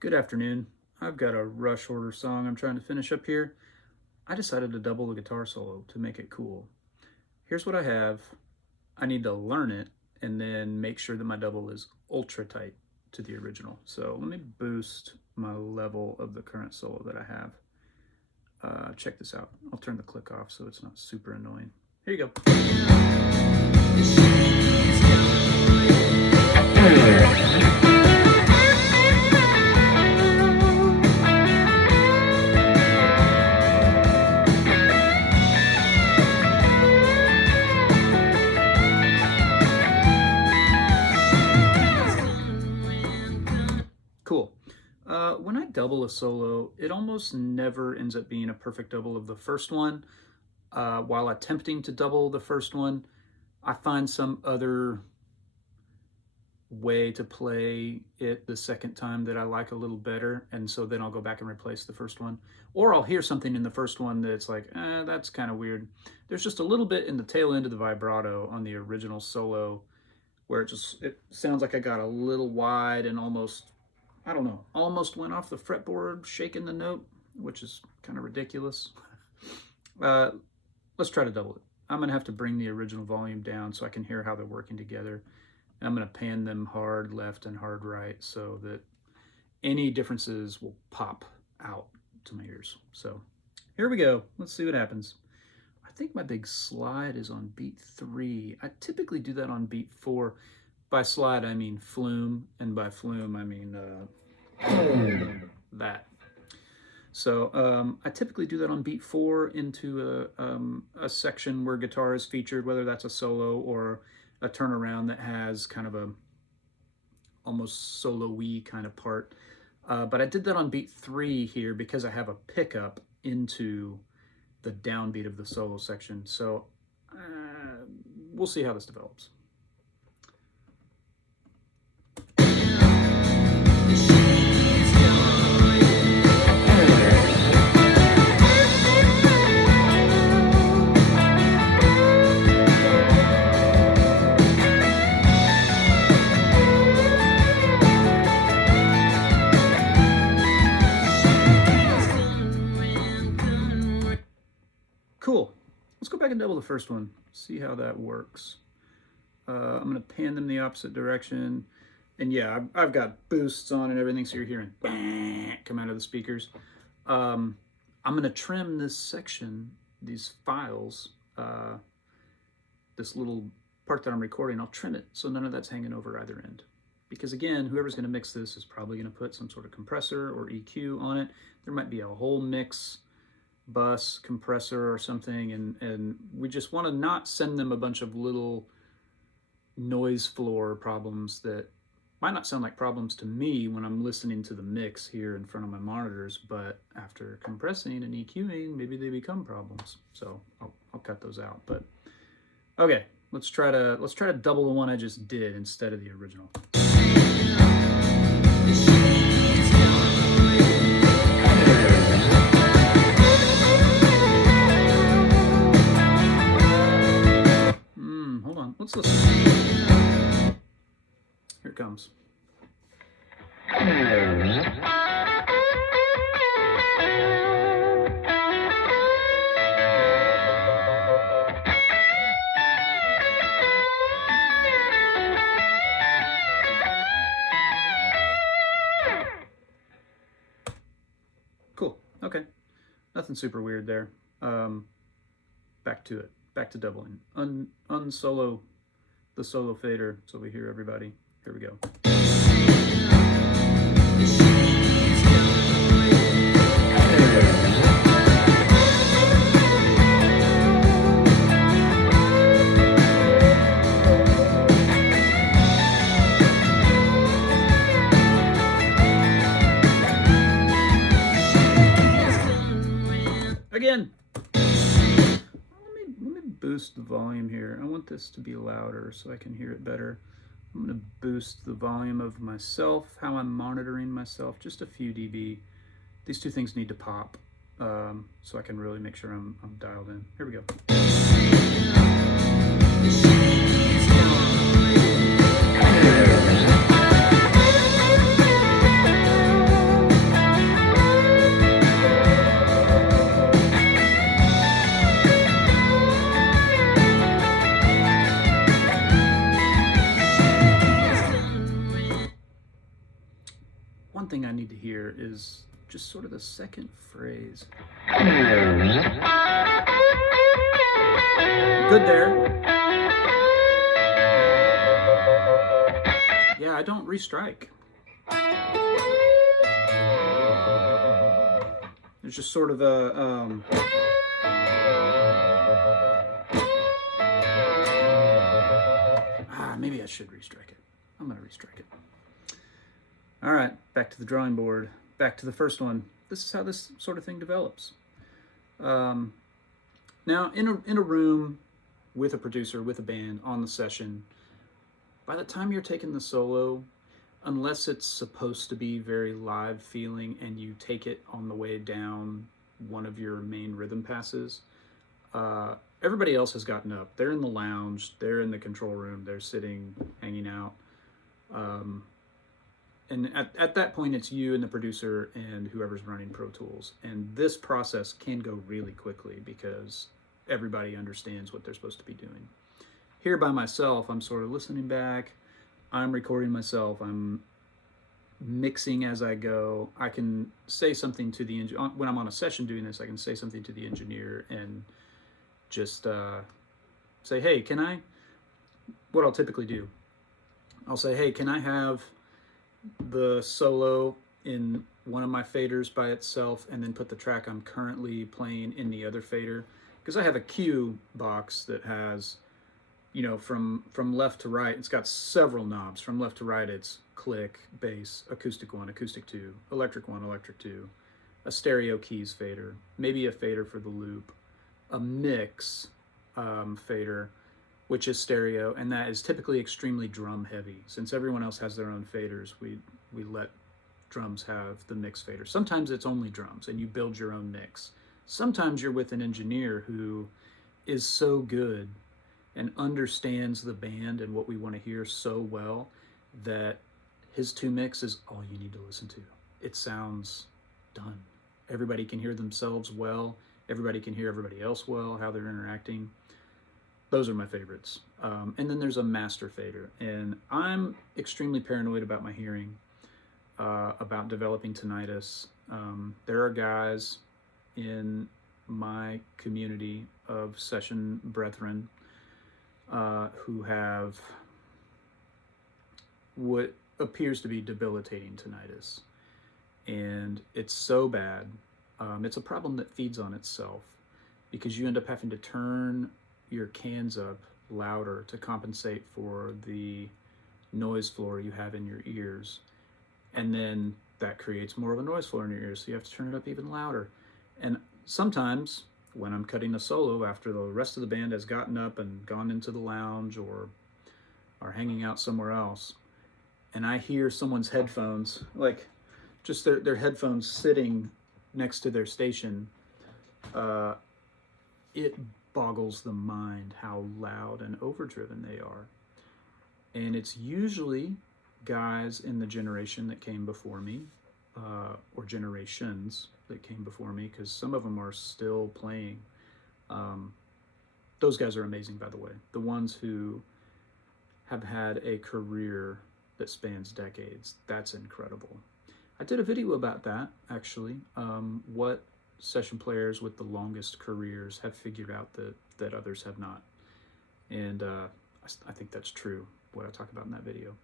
Good afternoon. I've got a rush order song I'm trying to finish up here. I decided to double the guitar solo to make it cool. Here's what I have. I need to learn it and then make sure that my double is ultra tight to the original. So let me boost my level of the current solo that I have. Check this out. I'll turn the click off so it's not super annoying. Here you go. Cool. When I double a solo, it almost never ends up being a perfect double of the first one. While attempting to double the first one, I find some other way to play it the second time that I like a little better, and so then I'll go back and replace the first one. Or I'll hear something in the first one that's like, that's kind of weird. There's just a little bit in the tail end of the vibrato on the original solo where it sounds like I got a little wide and almost, I don't know, almost went off the fretboard shaking the note, which is kind of ridiculous. Let's try to double it. I'm going to have to bring the original volume down so I can hear how they're working together. And I'm going to pan them hard left and hard right so that any differences will pop out to my ears. So here we go. Let's see what happens. I think my big slide is on beat 3. I typically do that on beat 4. By slide, I mean flume, and by flume, I mean that. So I typically do that on beat 4 into a section where guitar is featured, whether that's a solo or a turnaround that has kind of a almost solo-y kind of part. But I did that on beat 3 here because I have a pickup into the downbeat of the solo section. So we'll see how this develops. Cool. Let's go back and double the first one, see how that works. I'm going to pan them the opposite direction. And yeah, I've got boosts on and everything, so you're hearing come out of the speakers. I'm going to trim this section, these files, this little part that I'm recording, I'll trim it so none of that's hanging over either end. Because again, whoever's going to mix this is probably going to put some sort of compressor or EQ on it. There might be a whole mix bus compressor or something, and we just want to not send them a bunch of little noise floor problems that might not sound like problems to me when I'm listening to the mix here in front of my monitors, but after compressing and EQing, maybe they become problems. So I'll cut those out. But okay, let's try to double the one I just did instead of the original. Hold on, let's listen. Here it comes. Cool. Okay. Nothing super weird there. Back to it. Back to doubling. Unsolo the solo fader so we hear everybody. Here we go. Again. Let me boost the volume here. I want this to be louder so I can hear it better. I'm going to boost the volume of myself, how I'm monitoring myself, just a few dB. These two things need to pop so I can really make sure I'm dialed in. Here we go. one thing I need to hear is just sort of the second phrase. Good there. Yeah, I don't restrike. There's just sort of a maybe I should restrike it. I'm gonna restrike it. All right, back to the drawing board. Back to the first one. This is how this sort of thing develops. Now, in a room with a producer, with a band on the session, by the time you're taking the solo, unless it's supposed to be very live feeling and you take it on the way down one of your main rhythm passes, everybody else has gotten up. They're in the lounge, they're in the control room, they're sitting, hanging out. And at that point, it's you and the producer and whoever's running Pro Tools. And this process can go really quickly because everybody understands what they're supposed to be doing. Here by myself, I'm sort of listening back. I'm recording myself. I'm mixing as I go. I can say something to the engineer. When I'm on a session doing this, I can say something to the engineer and just say, hey, can I, what I'll typically do, I'll say, hey, can I have the solo in one of my faders by itself and then put the track I'm currently playing in the other fader? Because I have a cue box that has, you know, from left to right, it's got several knobs. From left to right, it's click, bass, acoustic 1, acoustic 2, electric 1, electric 2, a stereo keys fader, maybe a fader for the loop, a mix fader, which is stereo, and that is typically extremely drum heavy. Since everyone else has their own faders, we let drums have the mix fader. Sometimes it's only drums and you build your own mix. Sometimes you're with an engineer who is so good and understands the band and what we want to hear so well that his 2 mix is all you need to listen to. It sounds done. Everybody can hear themselves well. Everybody can hear everybody else well, how they're interacting. Those are my favorites. And then there's a master fader. And I'm extremely paranoid about my hearing, about developing tinnitus. There are guys in my community of session brethren who have what appears to be debilitating tinnitus. And it's so bad. It's a problem that feeds on itself because you end up having to turn your cans up louder to compensate for the noise floor you have in your ears. And then that creates more of a noise floor in your ears, so you have to turn it up even louder. And sometimes when I'm cutting a solo after the rest of the band has gotten up and gone into the lounge or are hanging out somewhere else, and I hear someone's headphones, like just their headphones sitting next to their station, it boggles the mind how loud and overdriven they are. And it's usually guys in the generation that came before me, or generations that came before me, because some of them are still playing. Those guys are amazing, by the way. The ones who have had a career that spans decades, that's incredible. I did a video about that, actually, what session players with the longest careers have figured out that others have not. And I think that's true, what I talk about in that video.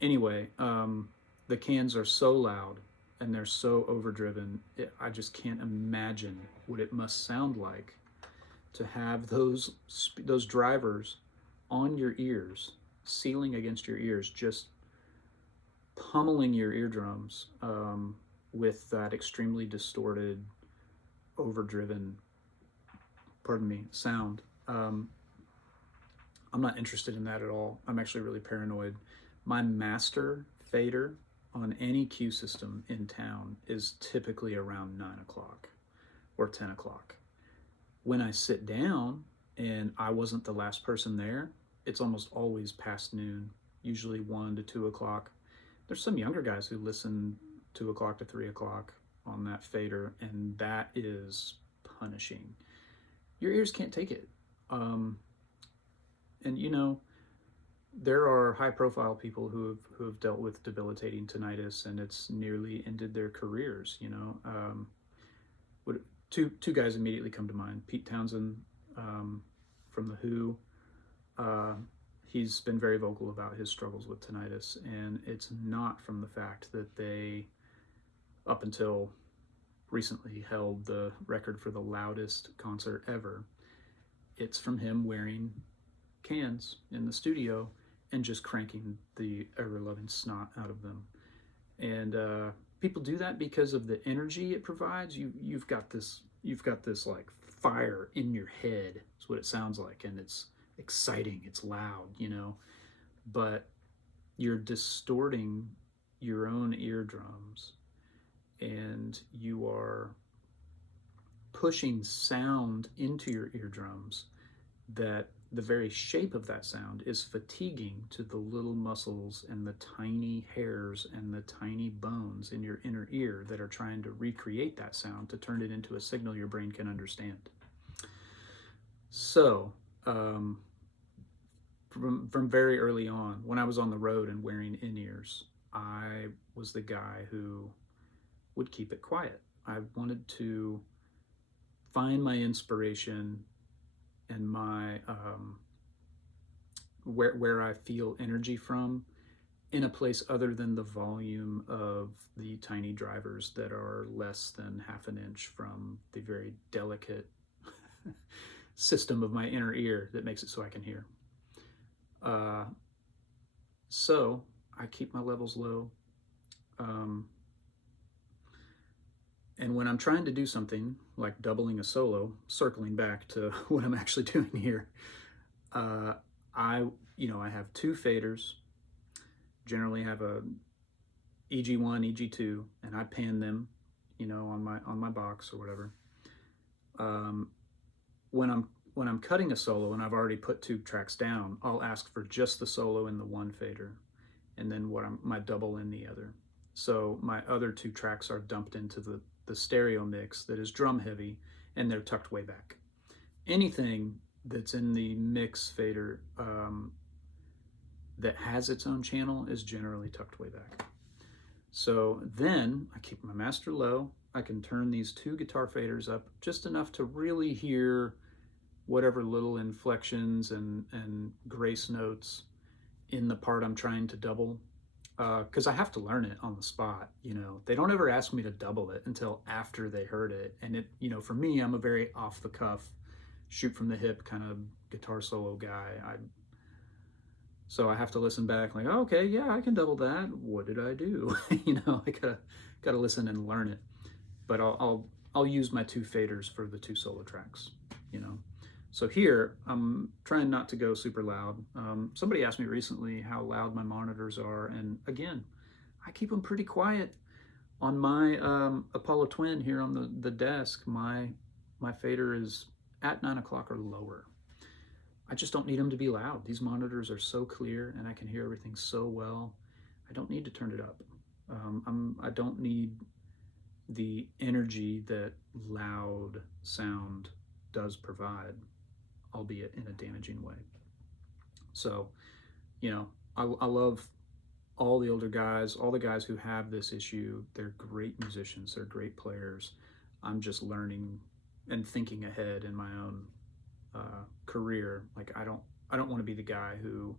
Anyway, the cans are so loud and they're so overdriven, I just can't imagine what it must sound like to have those drivers on your ears, sealing against your ears, just pummeling your eardrums with that extremely distorted, overdriven, sound. I'm not interested in that at all. I'm actually really paranoid. My master fader on any cue system in town is typically around 9 o'clock or 10 o'clock. When I sit down and I wasn't the last person there, it's almost always past noon, usually 1 to 2 o'clock. There's some younger guys who listen 2 o'clock to 3 o'clock on that fader, and that is punishing. Your ears can't take it. And you know, there are high-profile people who have dealt with debilitating tinnitus, and it's nearly ended their careers. What, two guys immediately come to mind. Pete Townsend, from the Who. Uh, he's been very vocal about his struggles with tinnitus, and it's not from the fact that they, up until recently, held the record for the loudest concert ever. It's from him wearing cans in the studio and just cranking the ever-loving snot out of them. And people do that because of the energy it provides. You've got this like fire in your head. That's what it sounds like, and it's exciting. It's loud, but you're distorting your own eardrums, and you are pushing sound into your eardrums that the very shape of that sound is fatiguing to the little muscles and the tiny hairs and the tiny bones in your inner ear that are trying to recreate that sound to turn it into a signal your brain can understand. So, from very early on, when I was on the road and wearing in-ears, I was the guy who would keep it quiet. I wanted to find my inspiration and my where I feel energy from in a place other than the volume of the tiny drivers that are less than half an inch from the very delicate system of my inner ear that makes it so I can hear. So I keep my levels low. And when I'm trying to do something like doubling a solo, circling back to what I'm actually doing here, I have two faders. Generally have a EG1, EG2, and I pan them, on my box or whatever. When I'm cutting a solo and I've already put two tracks down, I'll ask for just the solo in the one fader, and then my double in the other. So my other two tracks are dumped into the stereo mix that is drum heavy, and they're tucked way back. Anything that's in the mix fader that has its own channel is generally tucked way back. So then I keep my master low. I can turn these two guitar faders up just enough to really hear whatever little inflections and grace notes in the part I'm trying to double, because I have to learn it on the spot. They don't ever ask me to double it until after they heard it. And it, for me, I'm a very off the cuff, shoot from the hip kind of guitar solo guy. So I have to listen back like, oh, okay, yeah, I can double that. What did I do? I gotta listen and learn it. But I'll use my two faders for the two solo tracks. So here, I'm trying not to go super loud. Somebody asked me recently how loud my monitors are, and again, I keep them pretty quiet. On my Apollo Twin here on the desk, my fader is at 9 o'clock or lower. I just don't need them to be loud. These monitors are so clear, and I can hear everything so well. I don't need to turn it up. I don't need the energy that loud sound does provide, albeit in a damaging way. So, I love all the older guys, all the guys who have this issue. They're great musicians, they're great players. I'm just learning and thinking ahead in my own career. Like I don't want to be the guy who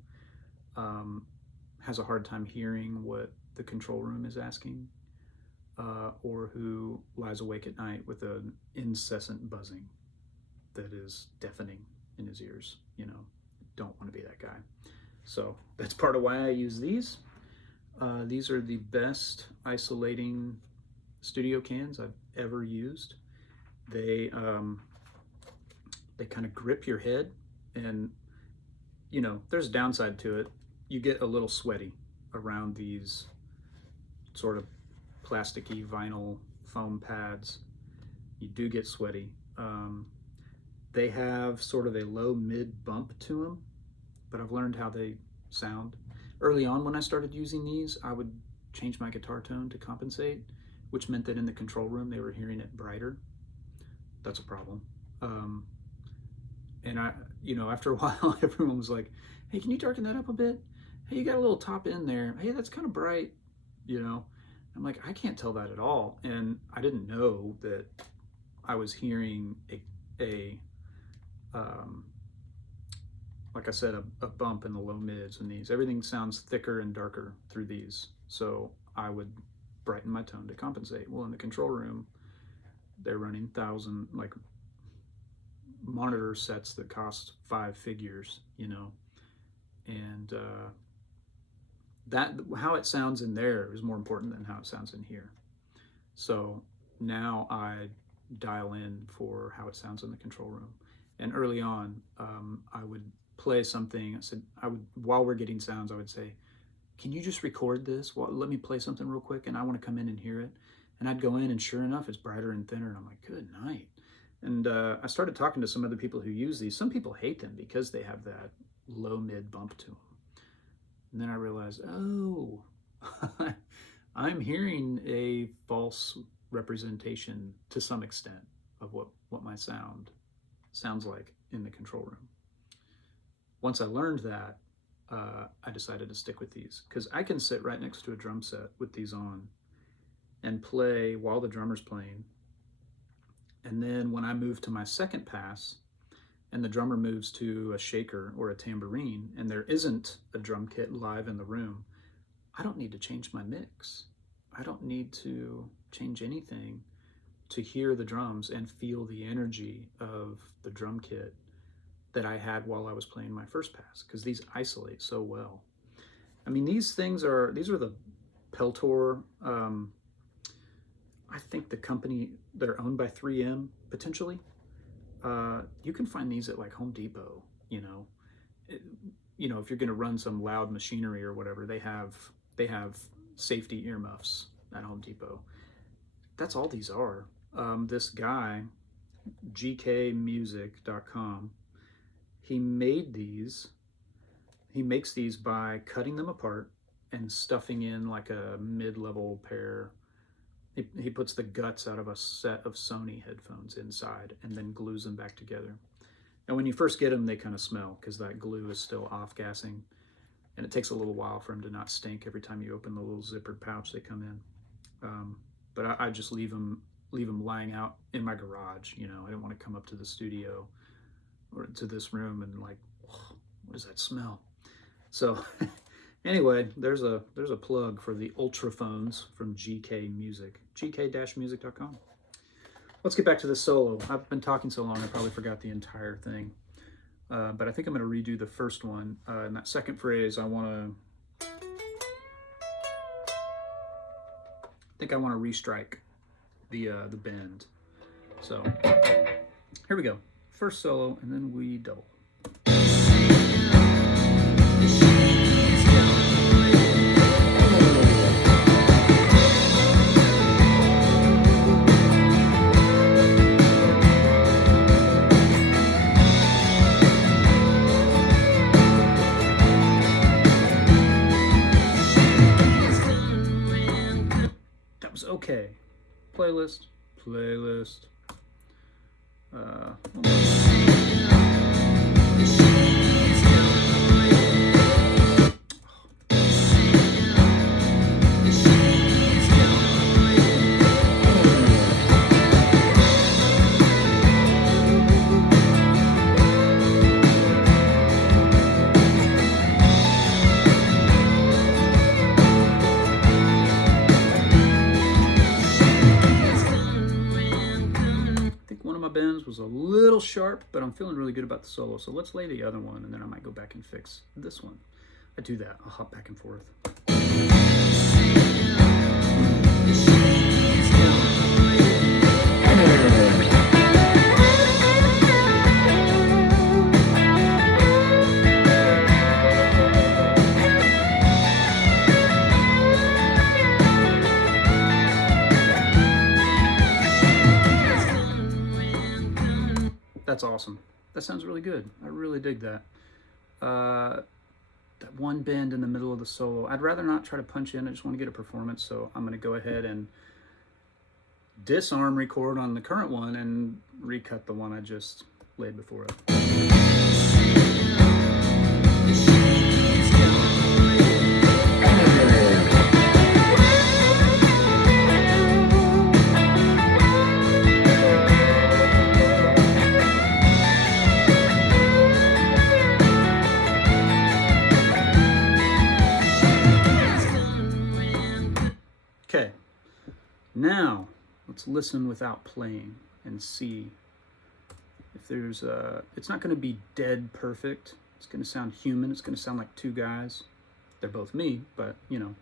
has a hard time hearing what the control room is asking, or who lies awake at night with an incessant buzzing that is deafening in his ears. Don't want to be that guy. So that's part of why I use these. These are the best isolating studio cans I've ever used. They kind of grip your head, and there's a downside to it. You get a little sweaty around these sort of plasticky vinyl foam pads. You do get sweaty. They have sort of a low mid bump to them, but I've learned how they sound. Early on when I started using these, I would change my guitar tone to compensate, which meant that in the control room they were hearing it brighter. That's a problem. And after a while, everyone was like, "Hey, can you darken that up a bit? Hey, you got a little top end there. Hey, that's kind of bright." I'm like, I can't tell that at all. And I didn't know that I was hearing a like I said, a bump in the low mids and these. Everything sounds thicker and darker through these. So I would brighten my tone to compensate. Well, in the control room, they're running like monitor sets that cost 5 figures, and that how it sounds in there is more important than how it sounds in here. So now I dial in for how it sounds in the control room. And early on, I would play something. While we're getting sounds, I would say, "Can you just record this? Well, let me play something real quick, and I want to come in and hear it." And I'd go in, and sure enough, it's brighter and thinner. And I'm like, "Good night." And I started talking to some other people who use these. Some people hate them because they have that low mid bump to them. And then I realized, oh, I'm hearing a false representation to some extent of what my sound sounds like in the control room. Once I learned that, I decided to stick with these, because I can sit right next to a drum set with these on and play while the drummer's playing. And then when I move to my second pass and the drummer moves to a shaker or a tambourine and there isn't a drum kit live in the room, I don't need to change my mix. I don't need to change anything to hear the drums and feel the energy of the drum kit that I had while I was playing my first pass, because these isolate so well. I mean, these are the Peltor, I think the company, they're owned by 3M, potentially. You can find these at like Home Depot, if you're gonna run some loud machinery or whatever, they have safety earmuffs at Home Depot. That's all these are. This guy, gkmusic.com, he makes these by cutting them apart and stuffing in like a mid-level pair. He puts the guts out of a set of Sony headphones inside and then glues them back together. And when you first get them, they kind of smell because that glue is still off-gassing. And it takes a little while for them to not stink every time you open the little zippered pouch they come in. But I just leave them lying out in my garage. I didn't want to come up to the studio or to this room and like, oh, what does that smell? So anyway, there's a plug for the Ultraphones from GK Music, gk-music.com. Let's get back to the solo. I've been talking so long, I probably forgot the entire thing. But I think I'm going to redo the first one. In that second phrase, I want to restrike the bend. So here we go. First solo, and then we double. Okay, playlist. Bends was a little sharp, but I'm feeling really good about the solo. So let's lay the other one, and then I might go back and fix this one. I do that. I'll hop back and forth. That's awesome. That sounds really good. I really dig that. That one bend in the middle of the solo. I'd rather not try to punch in. I just want to get a performance. So I'm going to go ahead and disarm record on the current one and recut the one I just laid before it. Now, let's listen without playing and see if there's it's not going to be dead perfect. It's going to sound human. It's going to sound like two guys. They're both me, but you know.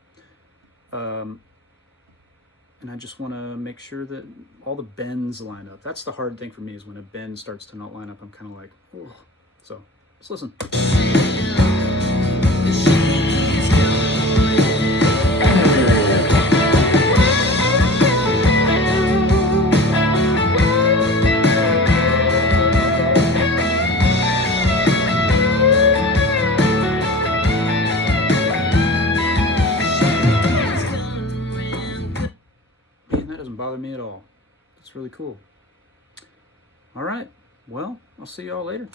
And I just want to make sure that all the bends line up. That's the hard thing for me, is when a bend starts to not line up, I'm kind of like, oh. So let's listen. Doesn't bother me at all. It's really cool. All right. Well, I'll see y'all later.